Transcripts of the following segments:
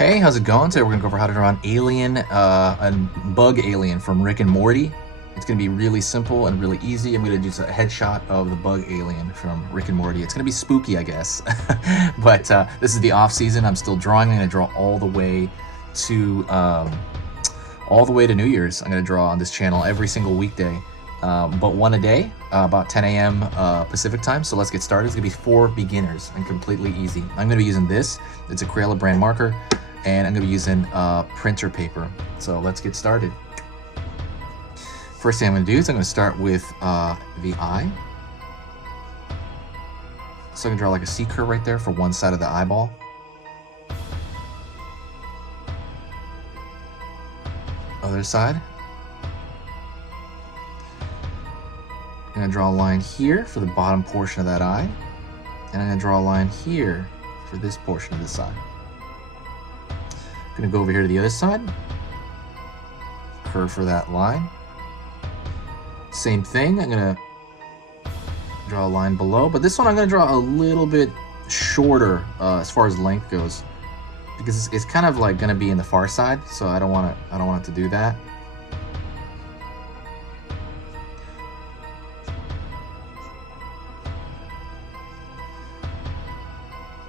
Hey, how's it going? Today we're gonna go over how to draw an alien, a bug alien from Rick and Morty. It's gonna be really simple and really easy. I'm gonna do a headshot of the bug alien from Rick and Morty. It's gonna be spooky, I guess. But this is the off season. I'm still drawing. I'm gonna draw all the way to New Year's. I'm gonna draw on this channel every single weekday, but one a day, about 10 a.m. Pacific time. So let's get started. It's gonna be for beginners and completely easy. I'm gonna be using this. It's a Crayola brand marker. And I'm going to be using printer paper. So let's get started. First thing I'm going to do is I'm going to start with the eye. So I can draw like a C curve right there for one side of the eyeball. Other side. I'm going to draw a line here for the bottom portion of that eye. And I'm going to draw a line here for this portion of the side. Gonna go over here to the other side, curve for that line. Same thing, I'm gonna draw a line below, but this one I'm gonna draw a little bit shorter as far as length goes, because it's kind of like gonna be in the far side, so I don't want it to do that.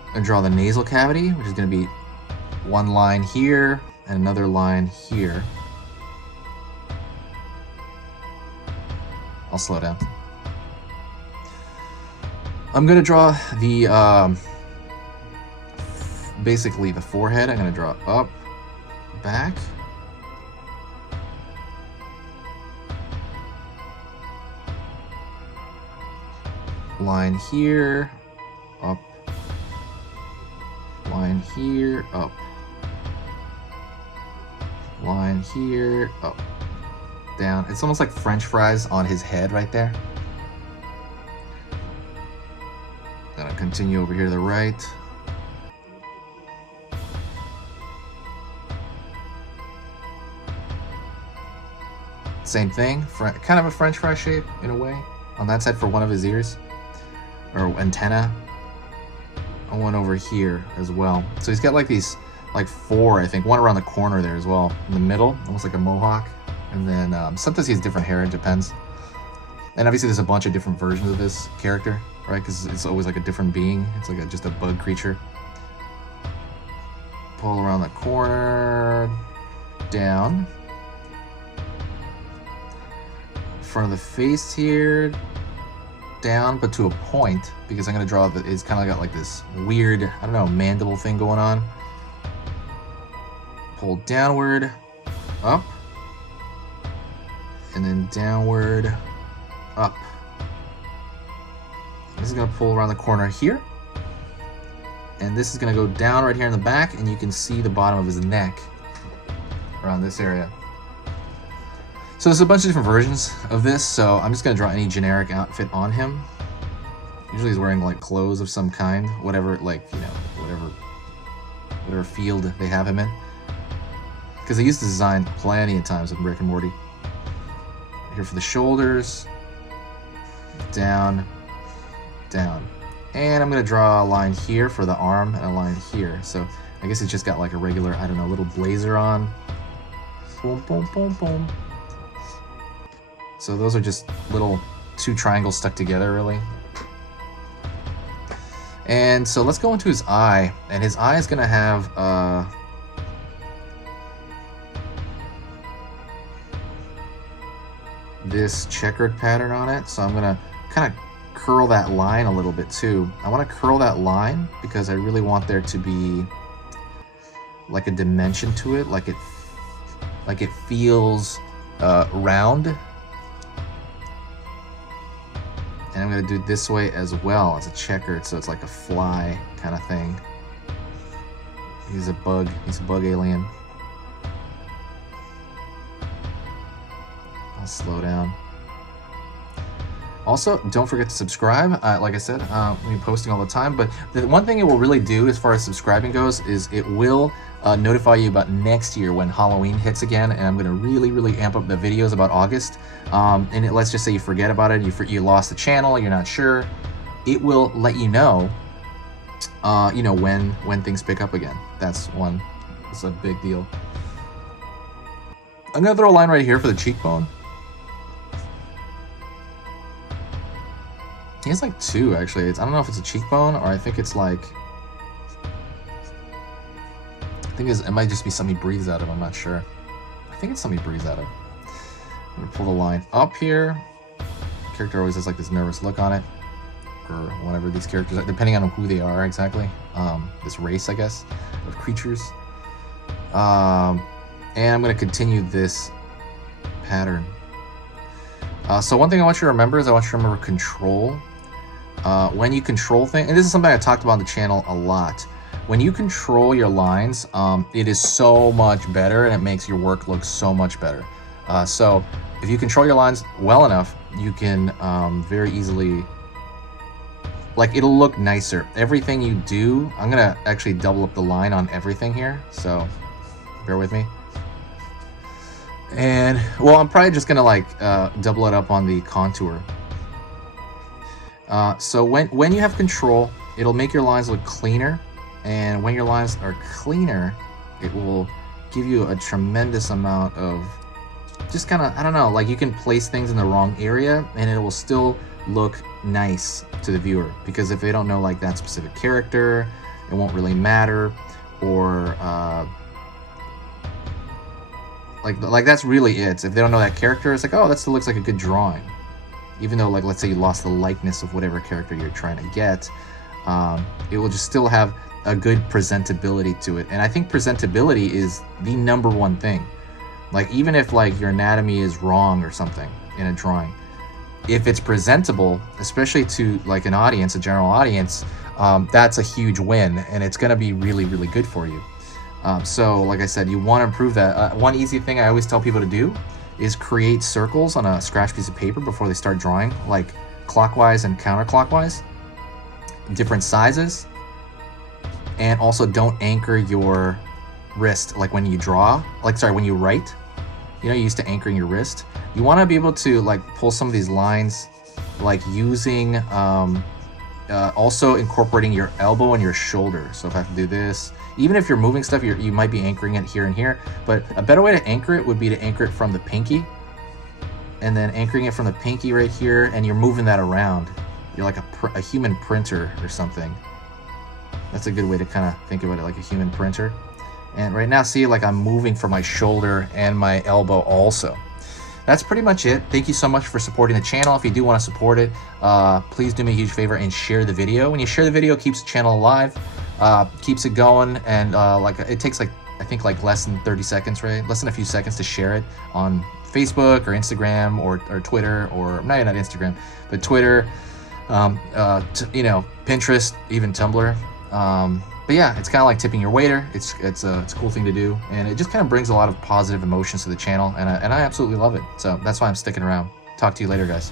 I'm gonna draw the nasal cavity, which is gonna be one line here and another line here. I'll slow down. I'm gonna draw the basically the forehead. I'm gonna draw up, back, line here, up, line here, up, line here, up, down. It's almost like French fries on his head right there. Gonna continue over here to the right. Same thing, kind of a French fry shape in a way on that side for one of his ears or antenna. And one over here as well. So he's got like these, like four, I think, one around the corner there as well, in the middle, almost like a mohawk. And then sometimes he has different hair, it depends. And obviously there's a bunch of different versions of this character, right? Because it's always like a different being. It's like just a bug creature. Pull around the corner, down. Front of the face here, down, but to a point, because I'm going to draw that it's kind of got like this weird, I don't know, mandible thing going on. Pull downward, up, and then downward, up. This is going to pull around the corner here, and this is going to go down right here in the back, and you can see the bottom of his neck around this area. So there's a bunch of different versions of this, so I'm just going to draw any generic outfit on him. Usually he's wearing like clothes of some kind, whatever, like, you know, whatever field they have him in. Because they used to design plenty of times with Rick and Morty. Here for the shoulders, down, down. And I'm going to draw a line here for the arm and a line here. So I guess it's just got like a regular, I don't know, little blazer on. Boom, boom, boom, boom. So those are just little two triangles stuck together, really. And so let's go into his eye. And his eye is going to have this checkered pattern on it. So I'm going to kind of curl that line a little bit too. I want to curl that line because I really want there to be like a dimension to it, like it feels round. And I'm going to do it this way as well as a checkered, so it's like a fly kind of thing. He's a bug alien. I'll slow down. Also, don't forget to subscribe. Like I said, I'm posting all the time, but the one thing it will really do as far as subscribing goes is it will notify you about next year when Halloween hits again, and I'm going to really amp up the videos about August. And let's just say you forget about it, you lost the channel, you're not sure. It will let you know, when things pick up again. That's one It's a big deal. I'm gonna throw a line right here for the cheekbone. He has like two, actually. I don't know if it's a cheekbone or I think it's like... I think it might just be something he breathes out of, I'm not sure. I think it's something he breathes out of. I'm gonna pull the line up here. The character always has like this nervous look on it. Or whatever these characters are, depending on who they are exactly. This race, I guess, of creatures. And I'm gonna continue this pattern. So one thing I want you to remember is I want you to remember control. When you control things, and this is something I talked about on the channel a lot. When you control your lines, it is so much better and it makes your work look so much better. So if you control your lines well enough, you can very easily, like, it'll look nicer. Everything you do, I'm gonna actually double up the line on everything here, so bear with me. And, well, I'm probably just gonna like double it up on the contour. So when you have control, it'll make your lines look cleaner. And when your lines are cleaner, it will give you a tremendous amount of just kind of, I don't know, like you can place things in the wrong area and it will still look nice to the viewer. Because if they don't know like that specific character, it won't really matter. Or like that's really it. If they don't know that character, it's like, oh, that still looks like a good drawing. Even though, like, let's say you lost the likeness of whatever character you're trying to get, it will just still have a good presentability to it. And I think presentability is the #1 thing. Like, even if like your anatomy is wrong or something in a drawing, if it's presentable, especially to like an audience, a general audience, that's a huge win, and it's gonna be really, really good for you. So like I said, you want to improve that. One easy thing I always tell people to do is create circles on a scratch piece of paper before they start drawing, like clockwise and counterclockwise, different sizes. And also don't anchor your wrist, like when you draw, like, sorry, when you write, you know, you used to anchoring your wrist. You want to be able to like pull some of these lines, like using, also incorporating your elbow and your shoulder. So if I have to do this, even if you're moving stuff, you might be anchoring it here and here, but a better way to anchor it would be to anchor it from the pinky, and then anchoring it from the pinky right here, and you're moving that around. You're like a human printer or something. That's a good way to kind of think about it, like a human printer. And right now, see, like I'm moving from my shoulder and my elbow also. That's pretty much it. Thank you so much for supporting the channel. If you do want to support it, please do me a huge favor and share the video. When you share the video, it keeps the channel alive, keeps it going, and like it takes like, I think like less than 30 seconds, right? Less than a few seconds to share it on Facebook or Instagram or Twitter, or not Instagram, but Twitter, you know, Pinterest, even Tumblr. But yeah, it's kind of like tipping your waiter. It's a cool thing to do, and it just kind of brings a lot of positive emotions to the channel, and I absolutely love it. So that's why I'm sticking around. Talk to you later, guys.